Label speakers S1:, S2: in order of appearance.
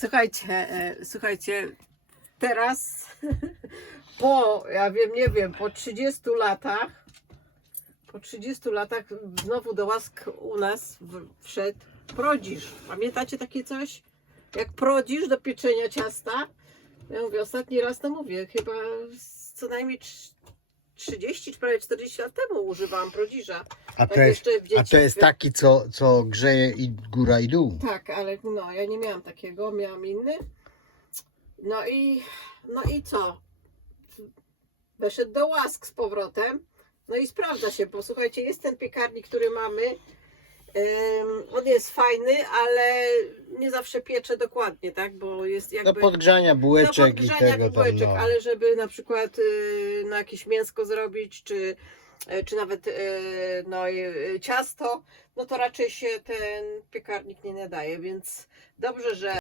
S1: Słuchajcie, e, słuchajcie, teraz po, ja wiem, nie wiem, po 30 latach, po 30 latach znowu do łask u nas wszedł prodzisz. Pamiętacie takie coś? Jak prodzisz do pieczenia ciasta? Ja mówię, ostatni raz to mówię, chyba co najmniej 30 czy prawie 40 lat temu używałam prodziża.
S2: A
S1: Jak
S2: to jest, a to jest taki, co, co grzeje i góra i dół.
S1: Tak, ale no, ja nie miałam takiego, miałam inny. No i, no i co? Weszedł do łask z powrotem. No i sprawdza się, bo słuchajcie, jest ten piekarnik, który mamy. On jest fajny, ale nie zawsze piecze dokładnie, tak? Bo jest
S2: Do
S1: jakby.
S2: podgrzania bułeczek
S1: do
S2: i
S1: podgrzania
S2: tego tam,
S1: bułeczek,
S2: no.
S1: ale żeby na przykład y, na jakieś mięsko zrobić, czy, y, czy nawet y, no, ciasto, no to raczej się ten piekarnik nie nadaje, więc dobrze, że